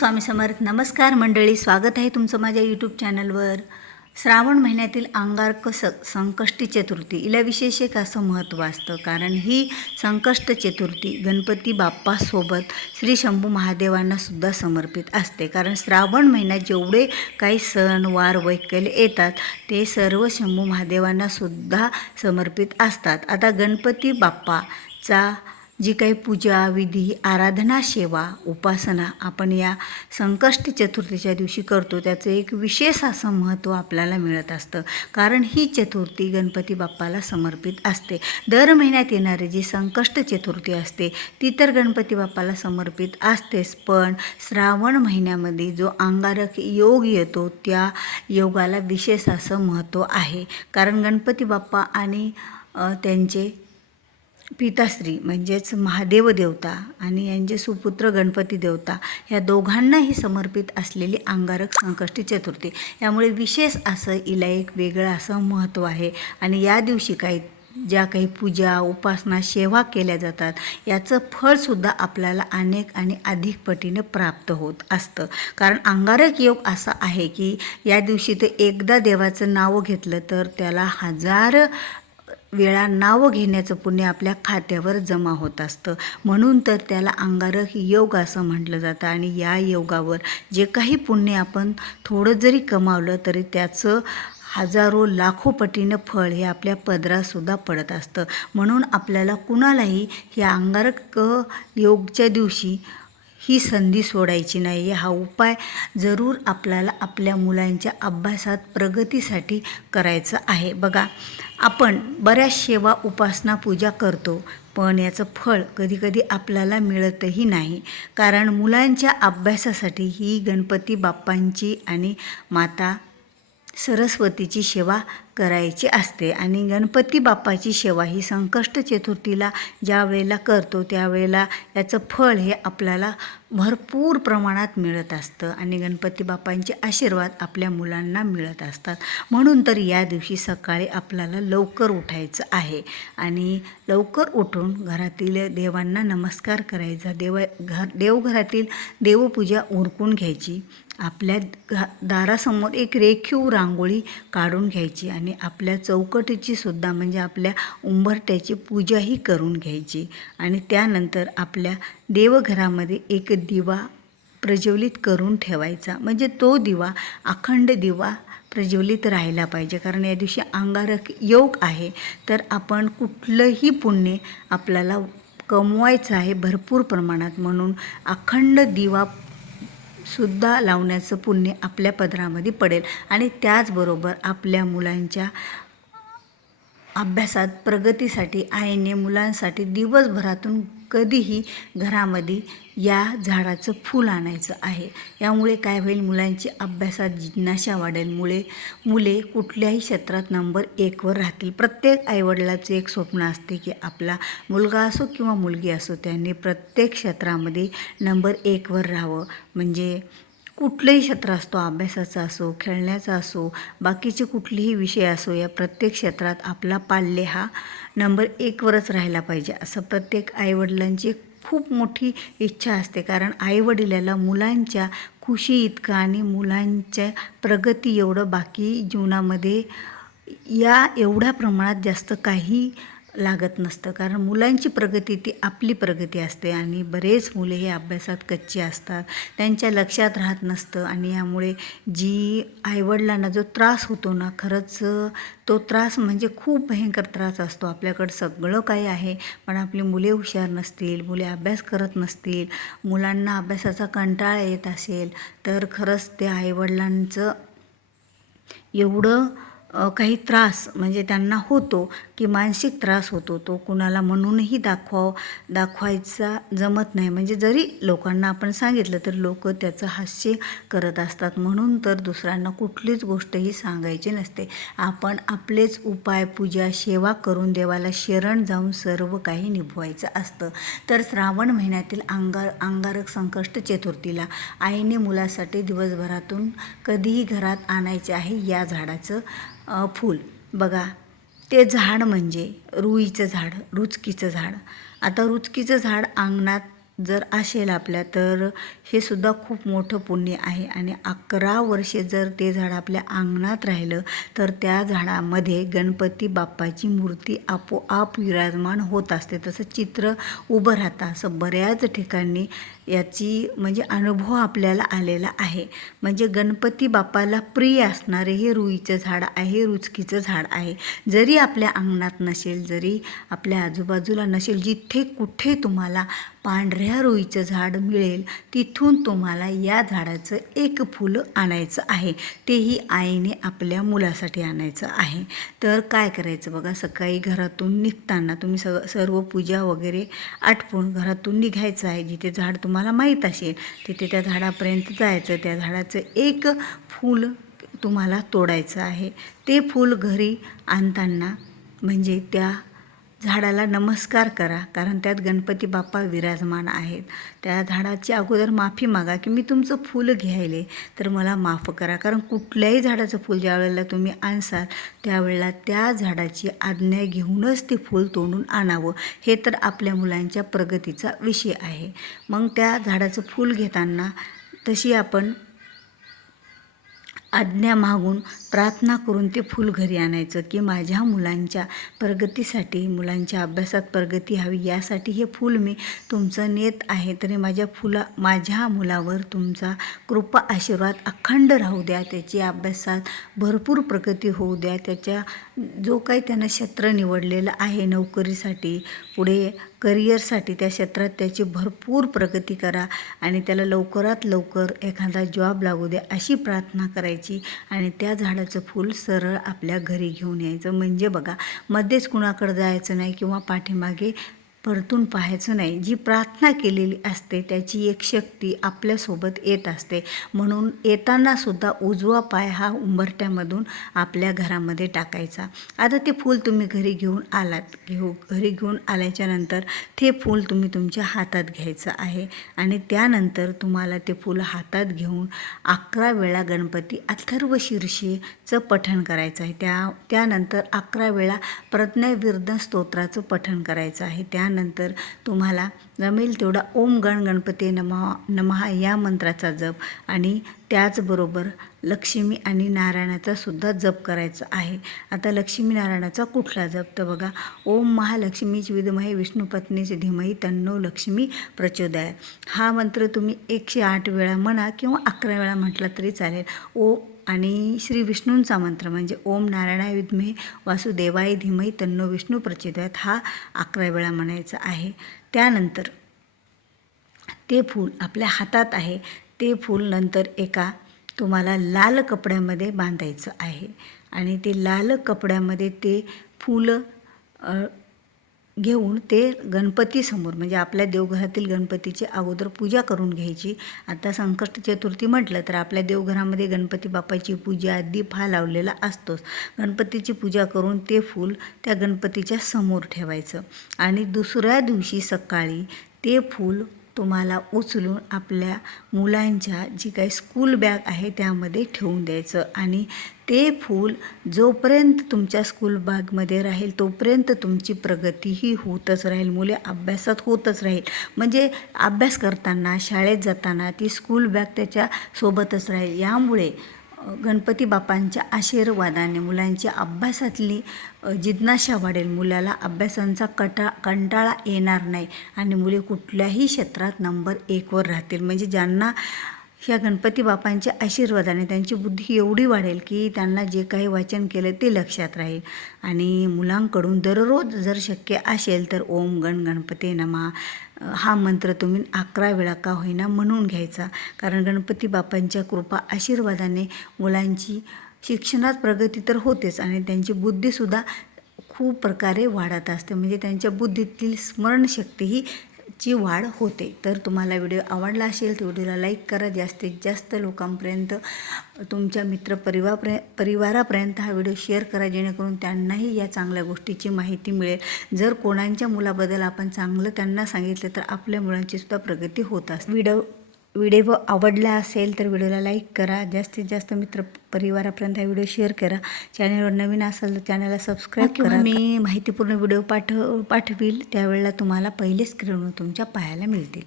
स्वामी समर्थ नमस्कार मंडळी स्वागत आहे तुमचं माझ्या यूट्यूब चॅनलवर श्रावण महिन्यातील अंगारक स संकष्टी चतुर्थी हिला विशेष एक असं महत्त्व असतं. कारण ही संकष्ट चतुर्थी गणपती बाप्पासोबत श्री शंभू महादेवांना सुद्धा समर्पित असते. कारण श्रावण महिन्यात जेवढे काही सण वार वैकल्य येतात ते सर्व शंभू महादेवांना सुद्धा समर्पित असतात. आता गणपती बाप्पाचा जी काही पूजा विधी आराधना सेवा उपासना आपण या संकष्ट चतुर्थीच्या दिवशी करतो त्याचं एक विशेष असं महत्त्व आपल्याला मिळत असतं. कारण ही चतुर्थी गणपती बाप्पाला समर्पित असते. दर महिन्यात येणारी जी संकष्ट चतुर्थी असते ती तर गणपती बाप्पाला समर्पित असतेच. पण श्रावण महिन्यामध्ये जो अंगारक योग येतो त्या योगाला विशेष असं महत्त्व आहे. कारण गणपती बाप्पा आणि त्यांचे पिताश्री म्हणजेच महादेव देवता आणि यांचे सुपुत्र गणपती देवता ह्या दोघांनाही समर्पित असलेली अंगारक संकष्टी चतुर्थी. यामुळे विशेष असं हिला एक वेगळं असं महत्त्व आहे. आणि या दिवशी काही ज्या काही पूजा उपासना सेवा केल्या जातात याचं फळसुद्धा आपल्याला अनेक आणि अधिक पटीने प्राप्त होत असतं. कारण अंगारक योग असा आहे की या दिवशी ते एकदा देवाचं नाव घेतलं तर त्याला हजार वेळा नावं घेण्याचं पुण्य आपल्या खात्यावर जमा होत असतं. म्हणून तर त्याला अंगारक योग असं म्हटलं जातं आणि या योगावर जे काही पुण्य आपण थोडं जरी कमावलं तरी त्याचं हजारो लाखो पटीनं फळ हे आपल्या पदरातसुद्धा पडत असतं. म्हणून आपल्याला कुणालाही ह्या अंगारक योगच्या दिवशी ही संधी सोडायची नाही. हा उपाय जरूर आपल्याला आपल्या मुलांच्या अभ्यासात प्रगतीसाठी करायचं आहे. बघा आपण बऱ्याच सेवा उपासना पूजा करतो पण याचं फळ कधीकधी आपल्याला मिळतही नाही. कारण मुलांच्या अभ्यासासाठी ही गणपती बाप्पांची आणि माता सरस्वतीची सेवा करायची असते आणि गणपती बाप्पाची सेवा ही संकष्ट चतुर्थीला ज्या वेळेला करतो त्यावेळेला याचं फळ हे आपल्याला भरपूर प्रमाणात मिळत असतं आणि गणपती बाप्पांचे आशीर्वाद आपल्या मुलांना मिळत असतात. म्हणून तर या दिवशी सकाळी आपल्याला लवकर उठायचं आहे आणि लवकर उठून घरातील देवांना नमस्कार करायचा. देव घर देवघरातील देवपूजा उरकून घ्यायची. आपल्या घा दारासमोर एक रेखीव रांगोळी काढून घ्यायची आणि आपल्या चौकटीची सुद्धा म्हणजे आपल्या उंबरट्याची पूजाही करून घ्यायची. आणि त्यानंतर आपल्या देवघरामध्ये एक दिवा प्रज्वलित करून ठेवायचा. म्हणजे तो दिवा अखंड दिवा प्रज्वलित राहायला पाहिजे. कारण या दिवशी अंगारक योग आहे. तर आपण कुठलंही पुण्य आपल्याला कमवायचं आहे भरपूर प्रमाणात. म्हणून अखंड दिवा सुद्धा लावण्याचं पुण्य आपल्या पदरामध्ये पडेल. आणि त्याचबरोबर आपल्या मुलांच्या अभ्यासात प्रगतीसाठी आईने मुलांसाठी दिवसभरातून कधीही घरामध्ये या झाडाचं फूल आणायचं आहे. यामुळे काय होईल? मुलांची अभ्यासात जिज्ञासा वाढेल. मुळे मुले कुठल्याही क्षेत्रात नंबर एकवर राहतील. प्रत्येक आईवडिलाचं एक स्वप्न असते की आपला मुलगा असो किंवा मुलगी असो त्यांनी प्रत्येक क्षेत्रामध्ये नंबर एकवर राहावं. म्हणजे कुठलंही क्षेत्र असतो अभ्यासाचा असो खेळण्याचा असो बाकीचे कुठलेही विषय असो या प्रत्येक क्षेत्रात आपला पाल्ले हा नंबर एकवरच राहिला पाहिजे. असं प्रत्येक आईवडिलांची खूप मोठी इच्छा असते. कारण आईवडिलाला मुलांच्या खुशी इतकं आणि मुलांच्या प्रगती एवढं बाकी जीवनामध्ये या एवढ्या प्रमाणात जास्त काही लागत नसतं. कारण मुलांची प्रगती ती आपली प्रगती असते आणि बरेच मुले हे अभ्यासात कच्ची असतात. त्यांच्या लक्षात राहत नसतं आणि यामुळे जी आईवडिलांना जो त्रास होतो ना खरंच तो त्रास म्हणजे खूप भयंकर त्रास असतो. आपल्याकडं सगळं काही आहे पण आपली मुले हुशार नसतील मुले अभ्यास करत नसतील मुलांना अभ्यासाचा कंटाळा येत असेल तर खरंच ते आईवडिलांचं एवढं काही त्रास म्हणजे त्यांना होतो की मानसिक त्रास होतो तो कुणाला म्हणूनही दाखवाव दाखवायचा जमत नाही. म्हणजे जरी लोकांना आपण सांगितलं तर लोक त्याचं हास्य करत असतात. म्हणून तर दुसऱ्यांना कुठलीच गोष्टही सांगायची नसते. आपण आपलेच उपाय पूजा सेवा करून देवाला शरण जाऊन सर्व काही निभवायचं असतं. तर श्रावण महिन्यातील अंगार अंगारक संकष्ट चतुर्थीला आईने मुलासाठी दिवसभरातून कधीही घरात आणायचे आहे या झाडाचं फूल. बघा ते झाड म्हणजे रुईचं झाड रुचकीचं झाड. आता रुचकीचं झाड अंगणात जर असेल आपल्या तर हे सुद्धा खूप मोठं पुण्य आहे. आणि अकरा वर्षे जर ते झाड आपल्या अंगणात राहिलं तर त्या झाडामध्ये गणपती बाप्पाची मूर्ती आपोआप विराजमान होत असते. तसं चित्र उभं राहतं. असं बऱ्याच ठिकाणी याची म्हणजे अनुभव आपल्याला आलेला आहे. म्हणजे गणपती बाप्पाला प्रिय असणारे हे रुईचं झाड आहे रुचकीचं झाड आहे. जरी आपल्या अंगणात नसेल जरी आपल्या आजूबाजूला नसेल जिथे कुठे तुम्हाला पांढऱ्या रुईचं झाड मिळेल तिथून तुम्हाला या झाडाचं एक फुलं आणायचं आहे. तेही आईने आपल्या मुलासाठी आणायचं आहे. तर काय करायचं बघा सकाळी घरातून निघताना तुम्ही सग सर्व पूजा वगैरे आटपून घरातून निघायचं आहे. जिथे झाड तुम्हाला तुम्हाला माहीत असेल तिथे त्या झाडापर्यंत जायचं त्या झाडाचं एक फूल तुम्हाला तोडायचं आहे. ते फूल घरी आणताना म्हणजे त्या झाडाला नमस्कार करा कारण त्यात गणपती बाप्पा विराजमान आहेत. त्या झाडाची अगोदर माफी मागा की मी तुमचं फुलं घ्यायले. तर मला माफ करा कारण कुठल्याही झाडाचं फूल ज्या वेळेला तुम्ही आणसाल त्यावेळेला त्या झाडाची आज्ञा घेऊनच ते फूल तोडून आणावं. हे तर आपल्या मुलांच्या प्रगतीचा विषय आहे. मग त्या झाडाचं फूल घेताना तशी आपण आज्ञा मागून प्रार्थना करून ते फूल घरी आणायचं की माझ्या मुलांच्या प्रगतीसाठी मुलांच्या अभ्यासात प्रगती हवी यासाठी हे फूल मी तुमचं नेत आहे. तरी माझ्या फुला माझ्या मुलावर तुमचा कृपा आशीर्वाद अखंड राहू द्या. त्याची अभ्यासात भरपूर प्रगती होऊ द्या. त्याच्या जो काही त्यानं क्षेत्र निवडलेलं आहे नोकरीसाठी पुढे करिअरसाठी त्या क्षेत्रात त्याची भरपूर प्रगती करा आणि त्याला लवकरात लवकर एखादा जॉब लागू द्या अशी प्रार्थना करायची आणि त्या झाडाचं फूल सरळ आपल्या घरी घेऊन यायचं. म्हणजे बघा मध्येच कुणाकडं जायचं नाही किंवा पाठीमागे परतून पाहायचं नाही. जी प्रार्थना केलेली असते त्याची एक शक्ती आपल्यासोबत येत असते. म्हणून येतानासुद्धा उजवा पाय हा उंबरट्यामधून आपल्या घरामध्ये टाकायचा. आता ते फूल तुम्ही घरी घेऊन आलात घेऊ घरी घेऊन आल्याच्यानंतर ते फूल तुम्ही तुमच्या हातात घ्यायचं आहे. आणि त्यानंतर तुम्हाला ते फूल हातात घेऊन अकरा वेळा गणपती अथर्व शीर्षेचं पठण करायचं आहे. त्या त्यानंतर अकरा वेळा प्रज्ञाविर्ध स्तोत्राचं पठण करायचं आहे. त्या त्यानंतर तुम्हाला जमेल तेवढा ओम गण गणपती नमः नमहा या मंत्राचा जप आणि त्याचबरोबर लक्ष्मी आणि नारायणाचा सुद्धा जप करायचा आहे. आता लक्ष्मी नारायणाचा कुठला जप? तर बघा ओम महालक्ष्मीच विदमहे विष्णुपत्नीचे धीमही तन्नो लक्ष्मी प्रचोदयात हा मंत्र तुम्ही एकशे आठ वेळा म्हणा किंवा अकरा वेळा म्हटला तरी चालेल. ओ आणि श्री विष्णूंचा मंत्र म्हणजे ओम नारायणाय विद्मे वासुदेवाय धीमही तन्नो विष्णू प्रचोदयात हा अकरा वेळा म्हणायचा आहे. त्यानंतर ते फूल आपल्या हातात आहे. ते फूल नंतर एका तुम्हाला लाल कपड्यामध्ये बांधायचं आहे. आणि ते लाल कपड्यामध्ये ते फूल घेऊन ते गणपतीसमोर म्हणजे आपल्या देवघरातील गणपतीची अगोदर पूजा करून घ्यायची. आता संकष्ट चतुर्थी म्हटलं तर आपल्या देवघरामध्ये गणपती बाप्पाची पूजा दीप हा लावलेला असतोच. गणपतीची पूजा करून ते फूल त्या गणपतीच्या समोर ठेवायचं. आणि दुसऱ्या दिवशी सकाळी ते फूल तुम्हाला उचलून आपल्या मुलांच्या जी काही स्कूल बॅग आहे त्यामध्ये ठेवून द्यायचं. आणि ते फूल जोपर्यंत तुमच्या स्कूल बॅगमध्ये राहील तोपर्यंत तुमची प्रगतीही होतच राहील. मुले अभ्यासात होतच राहील. म्हणजे अभ्यास करताना शाळेत जाताना ती स्कूल बॅग त्याच्या सोबतच राहील. यामुळे गणपती बापांच्या आशीर्वादाने मुलांच्या अभ्यासातली जिज्ञाशा जिज्ञासा वाढेल. मुलाला अभ्यासांचा कटा कंटाळा येणार नाही. आणि मुले कुठल्याही क्षेत्रात नंबर एकवर राहतील. म्हणजे ज्यांना ह्या गणपती बापांच्या आशीर्वादाने त्यांची बुद्धी एवढी वाढेल की त्यांना जे काही वाचन केलं ते लक्षात राहील. आणि मुलांकडून दररोज जर शक्य असेल तर ओम गण गणपती नमा. हा मंत्र तुम्ही अकरा वेळा का होईना म्हणून घ्यायचा. कारण गणपती बापांच्या कृपा आशीर्वादाने मुलांची शिक्षणात प्रगती तर होतेच आणि त्यांची बुद्धीसुद्धा खूप प्रकारे वाढत असते. म्हणजे त्यांच्या बुद्धीतील स्मरणशक्ती ही ची वाढ होते. तर तुम्हाला व्हिडिओ आवडला असेल तर व्हिडिओला लाईक करा. जास्तीत जास्त लोकांपर्यंत तुमच्या मित्रपरिवारपर्य परिवारापर्यंत हा व्हिडिओ शेअर करा जेणेकरून त्यांनाही या चांगल्या गोष्टीची माहिती मिळेल. जर कोणाच्या मुलाबद्दल आपण चांगलं त्यांना सांगितलं तर आपल्या मुलांची सुद्धा प्रगती होत असते व्हिडिओ व्हिडिओ आवडला असेल तर व्हिडिओला लाईक करा. जास्तीत जास्त मित्र परिवारापर्यंत हा व्हिडिओ शेअर करा. चॅनलवर नवीन असेल तर चॅनलला सबस्क्राईब करा. मी माहितीपूर्ण व्हिडिओ पाठव पाठवील त्यावेळेला तुम्हाला पहिले स्क्रीनवर तुमच्या पाहायला मिळतील.